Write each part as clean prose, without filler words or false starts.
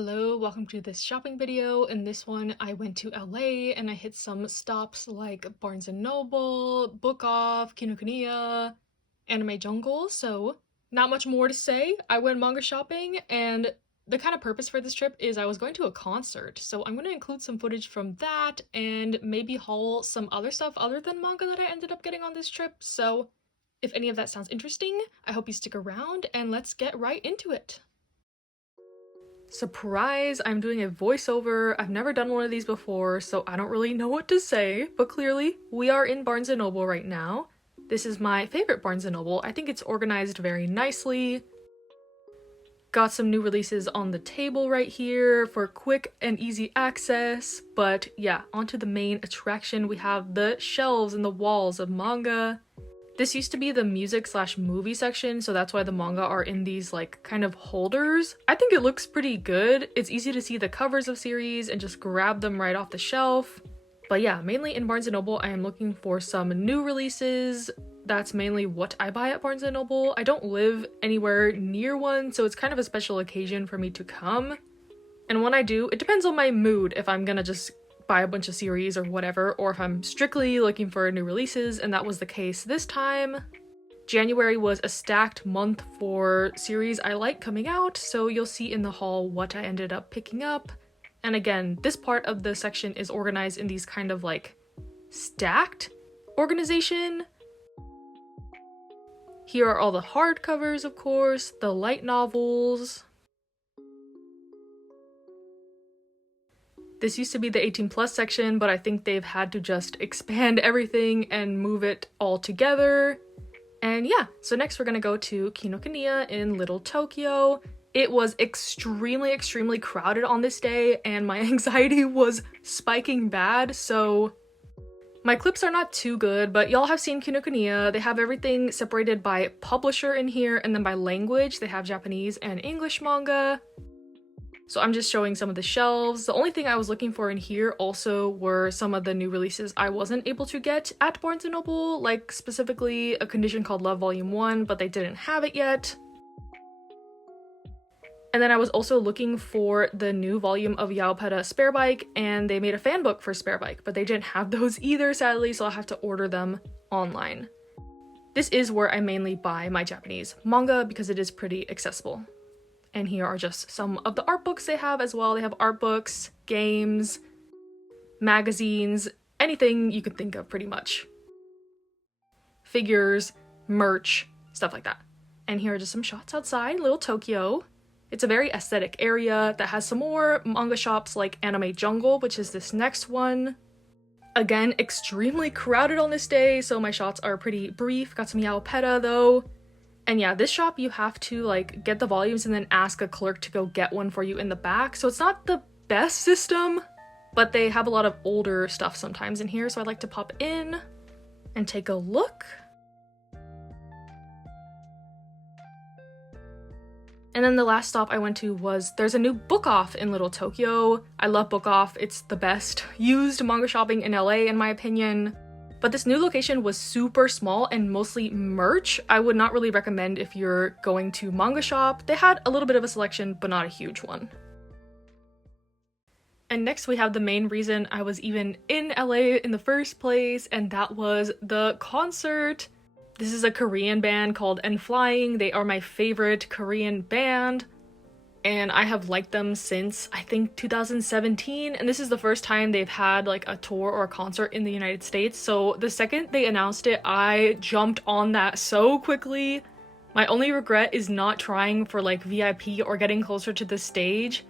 Hello, welcome to this shopping video. In this one, I went to LA and I hit some stops like Barnes&Noble, Book Off, Kinokuniya, Anime Jungle, so not much more to say. I went manga shopping and the kind of purpose for this trip is I was going to a concert, so I'm going to include some footage from that and maybe haul some other stuff other than manga that I ended up getting on this trip, so if any of that sounds interesting, I hope you stick around and let's get right into it. Surprise! I'm doing a voiceover. I've never done one of these before, so I don't really know what to say, but clearly we are in Barnes& Noble right now. This is my favorite Barnes& Noble. I think it's organized very nicely. Got some new releases on the table right here for quick and easy access, but yeah, onto the main attraction. We have the shelves and the walls of manga. This used to be the music/movie section, so that's why the manga are in these like kind of holders. I think it looks pretty good. It's easy to see the covers of series and just grab them right off the shelf. But yeah, mainly in Barnes & Noble, I am looking for some new releases. That's mainly what I buy at Barnes & Noble. I don't live anywhere near one, so it's kind of a special occasion for me to come. And when I do, it depends on my mood if I'm gonna just buy a bunch of series or whatever, or if I'm strictly looking for new releases, and that was the case this time. January was a stacked month for series I like coming out, so you'll see in the haul what I ended up picking up. And again, this part of the section is organized in these kind of like stacked organization. Here are all the hardcovers, of course, the light novels. This used to be the 18+ section, but I think they've had to just expand everything and move it all together. And yeah, so next we're gonna go to Kinokuniya in Little Tokyo. It was extremely crowded on this day, and my anxiety was spiking bad, so my clips are not too good, but y'all have seen Kinokuniya. They have everything separated by publisher in here, and then by language. They have Japanese and English manga. So I'm just showing some of the shelves. The only thing I was looking for in here also were some of the new releases I wasn't able to get at Barnes & Noble, like specifically A Condition Called Love Volume 1, but they didn't have it yet. And then I was also looking for the new volume of Yaopeta Spare Bike, and they made a fan book for Spare Bike, but they didn't have those either, sadly, so I'll have to order them online. This is where I mainly buy my Japanese manga because it is pretty accessible. And here are just some of the art books they have as well. They have art books, games, magazines, anything you could think of pretty much. Figures, merch, stuff like that. And here are just some shots outside Little Tokyo. It's a very aesthetic area that has some more manga shops like Anime Jungle, which is this next one. Again, extremely crowded on this day, so my shots are pretty brief. Got some Yaopeta though. And yeah, this shop you have to like get the volumes and then ask a clerk to go get one for you in the back. So it's not the best system, but they have a lot of older stuff sometimes in here. So I'd like to pop in and take a look. And then the last stop I went to was, there's a new Book Off in Little Tokyo. I love Book Off. It's the best used manga shopping in LA in my opinion. But this new location was super small and mostly merch. I would not really recommend if you're going to manga shop. They had a little bit of a selection, but not a huge one. And next we have the main reason I was even in LA in the first place, and that was the concert. This is a Korean band called n.flying. They are my favorite Korean band, and I have liked them since I think 2017, and this is the first time they've had like a tour or a concert in the United States. So the second they announced it, I jumped on that so quickly. My only regret is not trying for like VIP or getting closer to the stage.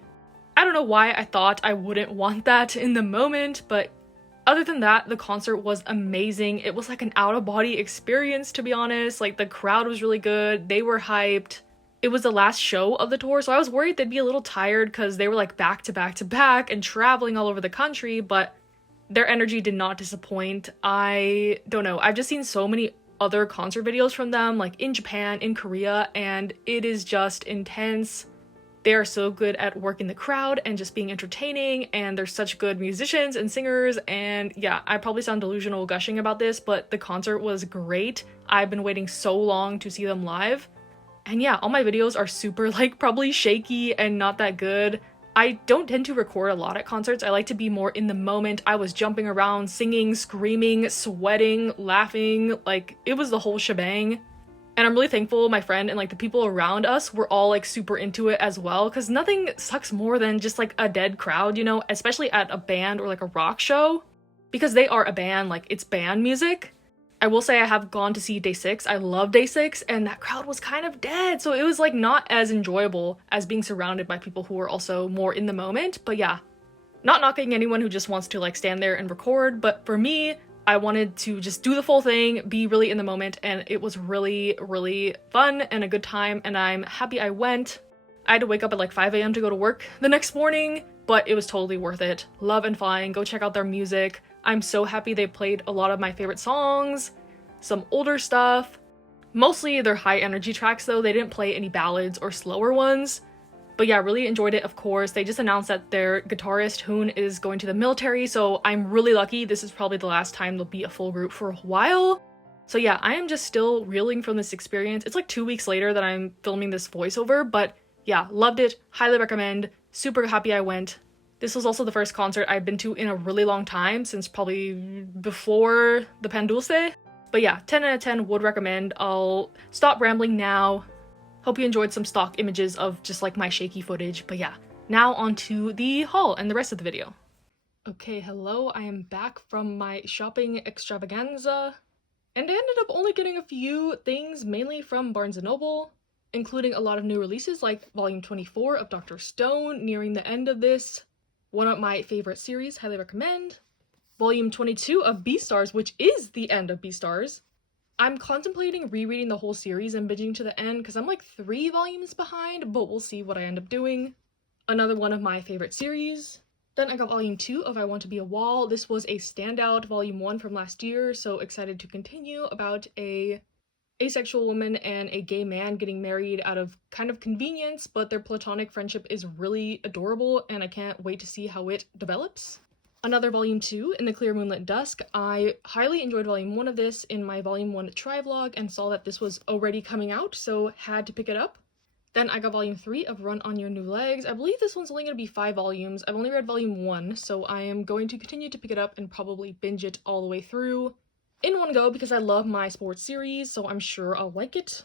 I don't know why I thought I wouldn't want that in the moment, but other than that, the concert was amazing. It was like an out-of-body experience, to be honest. Like the crowd was really good, they were hyped. It was the last show of the tour, so I was worried they'd be a little tired because they were like back to back to back and traveling all over the country, but their energy did not disappoint. I don't know, I've just seen so many other concert videos from them, like in Japan, in Korea, and it is just intense. They are so good at working the crowd and just being entertaining, and they're such good musicians and singers, and yeah, I probably sound delusional gushing about this, but the concert was great. I've been waiting so long to see them live. And yeah, all my videos are super like probably shaky and not that good. I don't tend to record a lot at concerts. I like to be more in the moment. I was jumping around, singing, screaming, sweating, laughing, like it was the whole shebang. And I'm really thankful my friend and like the people around us were all like super into it as well, because nothing sucks more than just like a dead crowd, you know, especially at a band or like a rock show, because they are a band, like it's band music. I will say I have gone to see Day 6. I love Day 6, and that crowd was kind of dead, so it was like not as enjoyable as being surrounded by people who were also more in the moment. But yeah, not knocking anyone who just wants to like stand there and record, but for me, I wanted to just do the full thing, be really in the moment, and it was really, really fun and a good time, and I'm happy I went. I had to wake up at like 5 a.m. to go to work the next morning, but it was totally worth it. Love n.flying, go check out their music. I'm so happy they played a lot of my favorite songs, some older stuff. Mostly their high energy tracks though, they didn't play any ballads or slower ones. But yeah, really enjoyed it, of course. They just announced that their guitarist, Hoon, is going to the military, so I'm really lucky. This is probably the last time they'll be a full group for a while. So yeah, I am just still reeling from this experience. It's like 2 weeks later that I'm filming this voiceover, but yeah, loved it, highly recommend, super happy I went. This was also the first concert I've been to in a really long time, since probably before the Pandulce. But yeah, 10 out of 10 would recommend. I'll stop rambling now. Hope you enjoyed some stock images of just like my shaky footage. But yeah, now on to the haul and the rest of the video. Okay, hello, I am back from my shopping extravaganza. And I ended up only getting a few things, mainly from Barnes&Noble, including a lot of new releases like volume 24 of Dr. Stone, nearing the end of this. One of my favorite series, highly recommend. Volume 22 of Beastars, which is the end of Beastars. I'm contemplating rereading the whole series and binging to the end because I'm like 3 volumes behind, but we'll see what I end up doing. Another one of my favorite series. Then I got volume 2 of I Want to Be a Wall. This was a standout volume 1 from last year, so excited to continue, about a asexual woman and a gay man getting married out of kind of convenience, but their platonic friendship is really adorable and I can't wait to see how it develops. Another volume 2, In the Clear Moonlit Dusk. I highly enjoyed volume 1 of this in my volume 1 try vlog and saw that this was already coming out, so had to pick it up. Then I got volume 3 of Run on Your New Legs. I believe this one's only going to be 5 volumes. I've only read volume 1, so I am going to continue to pick it up and probably binge it all the way through in one go because I love my sports series, so I'm sure I'll like it.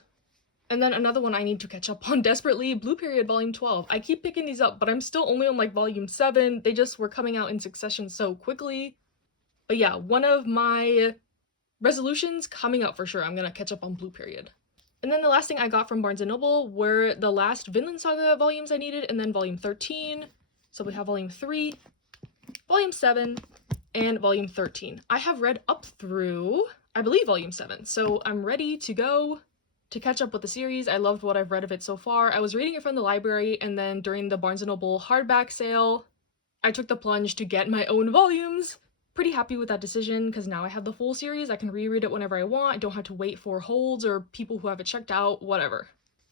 And then another one I need to catch up on desperately, Blue Period volume 12. I keep picking these up, but I'm still only on like volume 7. They just were coming out in succession so quickly. But yeah, one of my resolutions coming up for sure. I'm gonna catch up on Blue Period. And then the last thing I got from Barnes & Noble were the last Vinland Saga volumes I needed, and then volume 13. So we have volume 3, volume 7, and volume 13. I have read up through, I believe, volume 7, so I'm ready to go to catch up with the series. I loved what I've read of it so far. I was reading it from the library, and then during the Barnes & Noble hardback sale, I took the plunge to get my own volumes. Pretty happy with that decision, because now I have the full series. I can reread it whenever I want. I don't have to wait for holds or people who have it checked out, whatever.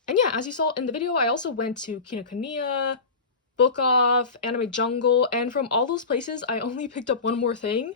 And yeah, as you saw in the video, I also went to Kinokuniya, Book Off, Anime Jungle, and from all those places, I only picked up one more thing,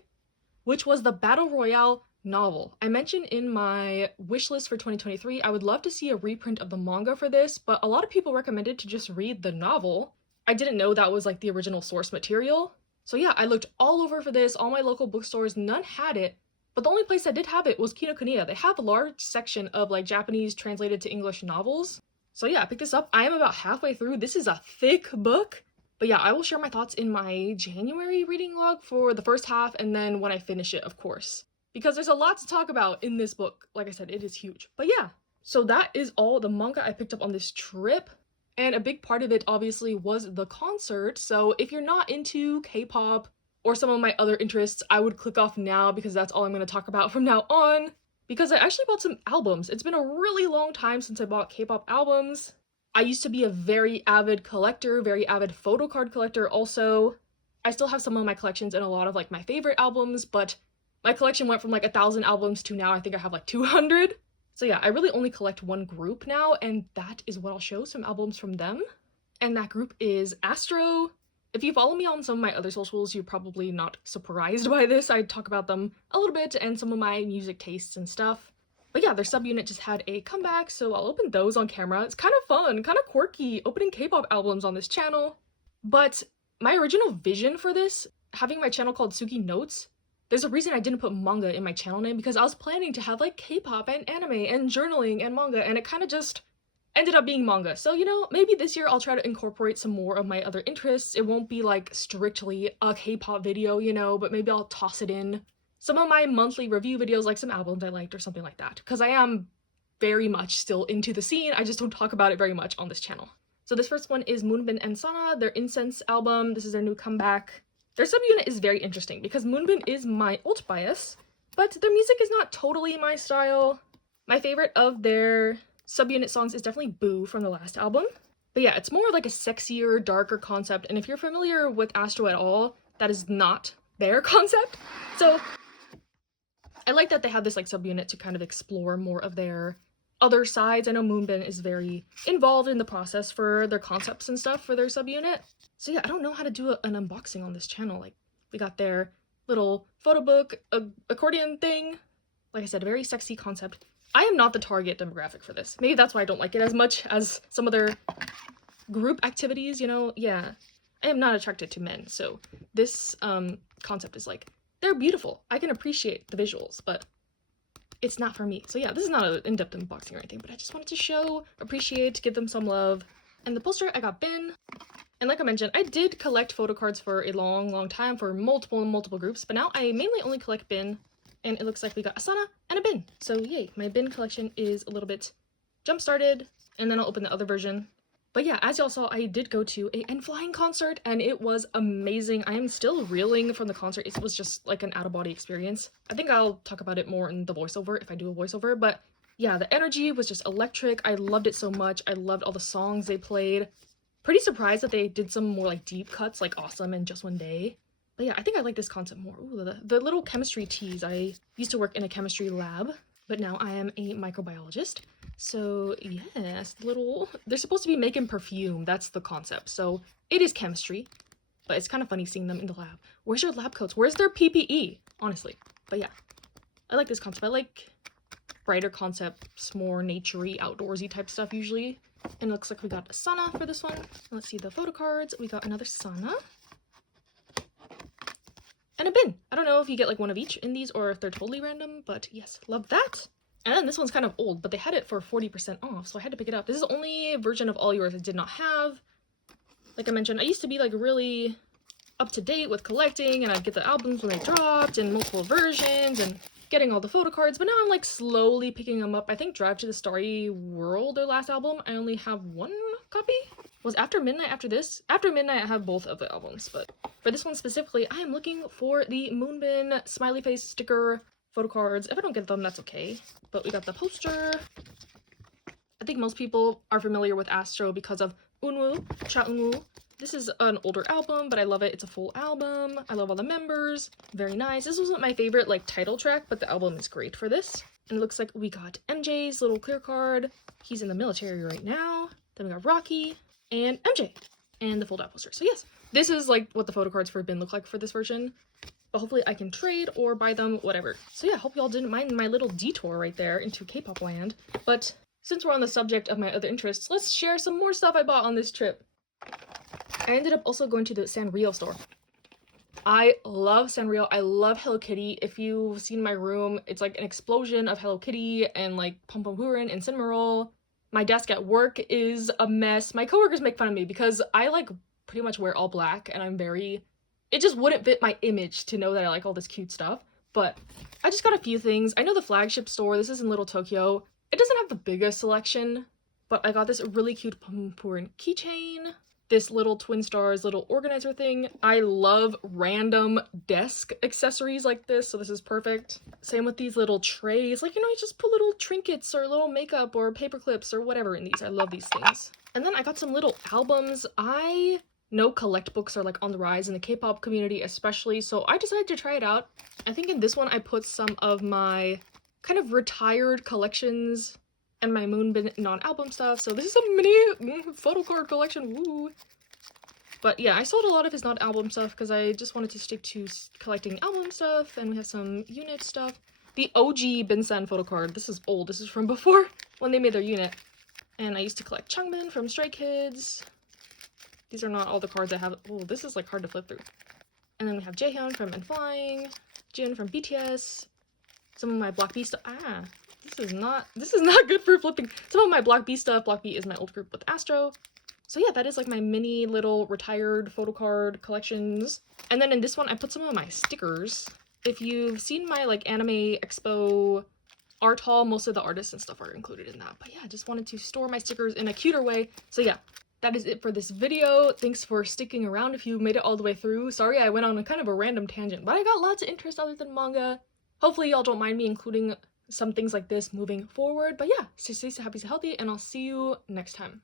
which was the Battle Royale novel. I mentioned in my wish list for 2023, I would love to see a reprint of the manga for this, but a lot of people recommended to just read the novel. I didn't know that was like the original source material. So yeah, I looked all over for this, all my local bookstores, none had it, but the only place that did have it was Kinokuniya. They have a large section of like Japanese translated to English novels. So yeah, I picked this up. I am about halfway through. This is a thick book. But yeah, I will share my thoughts in my January reading log for the first half, and then when I finish it, of course. Because there's a lot to talk about in this book. Like I said, it is huge. But yeah, so that is all the manga I picked up on this trip. And a big part of it, obviously, was the concert. So if you're not into K-pop or some of my other interests, I would click off now because that's all I'm going to talk about from now on. Because I actually bought some albums. It's been a really long time since I bought K-pop albums. I used to be a very avid collector, very avid photo card collector also. I still have some of my collections and a lot of like my favorite albums, but my collection went from like 1,000 albums to now I think I have like 200. So yeah, I really only collect one group now, and that is what I'll show, some albums from them. And that group is Astro. If you follow me on some of my other socials, you're probably not surprised by this. I talk about them a little bit and some of my music tastes and stuff. But yeah, their subunit just had a comeback, so I'll open those on camera. It's kind of fun, kind of quirky, opening K-pop albums on this channel. But my original vision for this, having my channel called Suki Notes, there's a reason I didn't put manga in my channel name, because I was planning to have like K-pop and anime and journaling and manga, and it kind of just ended up being manga. So, you know, maybe this year I'll try to incorporate some more of my other interests. It won't be like strictly a K-pop video, you know, but maybe I'll toss it in some of my monthly review videos, like some albums I liked or something like that, because I am very much still into the scene. I just don't talk about it very much on this channel. So this first one is Moonbin and Sana, their Incense album. This is their new comeback. Their subunit is very interesting because Moonbin is my alt bias, but their music is not totally my style. My favorite of their subunit songs is definitely Boo from the last album. But yeah, it's more like a sexier, darker concept, and if you're familiar with Astro at all, that is not their concept. So I like that they have this like subunit to kind of explore more of their other sides. I know Moonbin is very involved in the process for their concepts and stuff for their subunit. So yeah, I don't know how to do an unboxing on this channel. Like, we got their little photo book, accordion thing. Like I said, a very sexy concept. I am not the target demographic for this. Maybe that's why I don't like it as much as some other group activities, you know? Yeah, I am not attracted to men, so this concept is like, they're beautiful. I can appreciate the visuals, but it's not for me. So yeah, this is not an in-depth unboxing or anything, but I just wanted to show, appreciate, give them some love. And the poster, I got Bin. And like I mentioned, I did collect photo cards for a long time for multiple groups, but now I mainly only collect Bin. And it looks like we got Asana and a Bin. So yay, my Bin collection is a little bit jump-started, and then I'll open the other version. But yeah, as y'all saw, I did go to a n.flying concert, and it was amazing. I am still reeling from the concert. It was just like an out-of-body experience. I think I'll talk about it more in the voiceover if I do a voiceover, but yeah, the energy was just electric. I loved it so much. I loved all the songs they played. Pretty surprised that they did some more like deep cuts, like Awesome and Just One Day. But yeah, I think I like this concept more. Ooh, the little chemistry teas. I used to work in a chemistry lab, but now I am a microbiologist. So yes, they're supposed to be making perfume. That's the concept. So it is chemistry, but it's kind of funny seeing them in the lab. Where's your lab coats? Where's their PPE? Honestly. But yeah, I like this concept. I like brighter concepts, more naturey, outdoorsy type stuff usually. And it looks like we got a Sana for this one. Let's see the photo cards. We got another Sana. And a Bin. I don't know if you get like one of each in these or if they're totally random, but yes, love that. And then this one's kind of old, but they had it for 40% off, so I had to pick it up. This is the only version of All Yours I did not have. Like I mentioned, I used to be like really up to date with collecting, and I'd get the albums when they dropped and multiple versions and getting all the photo cards, but now I'm like slowly picking them up. I think Drive to the Starry World, their last album, I only have one copy. Was After Midnight after this? After Midnight I have both of the albums, but for this one specifically, I am looking for the Moonbin smiley face sticker photo cards. If I don't get them, that's okay. But we got the poster. I think most people are familiar with Astro because of Unwoo, Cha Unwoo. This is an older album, but I love it. It's a full album. I love all the members. Very nice. This wasn't my favorite like title track, but the album is great for this. And it looks like we got MJ's little clear card. He's in the military right now. Then we got Rocky and MJ and the fold out poster. So yes, this is like what the photo cards for Bin look like for this version. But hopefully I can trade or buy them, whatever. So yeah, hope y'all didn't mind my little detour right there into K-pop land. But since we're on the subject of my other interests, let's share some more stuff I bought on this trip. I ended up also going to the Sanrio store. I love Sanrio. I love Hello Kitty. If you've seen my room, it's like an explosion of Hello Kitty and like Pom Pom Purin and Cinnamon Roll. My desk at work is a mess. My coworkers make fun of me because I like pretty much wear all black, and I'm very... It just wouldn't fit my image to know that I like all this cute stuff. But I just got a few things. I know the flagship store, this is in Little Tokyo. It doesn't have the biggest selection, but I got this really cute Pom Pom Purin keychain. This little Twin Stars little organizer thing. I love random desk accessories like this, so this is perfect. Same with these little trays. Like, you know, you just put little trinkets or little makeup or paper clips or whatever in these. I love these things. And then I got some little albums. I know collect books are like on the rise in the K-pop community especially, so I decided to try it out. I think in this one I put some of my kind of retired collections and my Moonbin non-album stuff. So this is a mini photo card collection, woo! But yeah, I sold a lot of his non-album stuff because I just wanted to stick to collecting album stuff, and we have some unit stuff. The OG Binsan photo card, this is old, this is from before when they made their unit. And I used to collect Changbin from Stray Kids. These are not all the cards I have. Oh, this is like hard to flip through. And then we have Jaehyun from n.flying, Jin from BTS, some of my Block B stuff. This is not good for flipping. Some of my Block B stuff. Block B is my old group with Astro. So yeah, that is like my mini little retired photo card collections. And then in this one, I put some of my stickers. If you've seen my like Anime Expo art haul, most of the artists and stuff are included in that. But yeah, I just wanted to store my stickers in a cuter way. So yeah, that is it for this video. Thanks for sticking around if you made it all the way through. Sorry I went on a kind of a random tangent, but I got lots of interest other than manga. Hopefully y'all don't mind me including some things like this moving forward. But yeah, stay safe, stay happy, stay healthy, and I'll see you next time.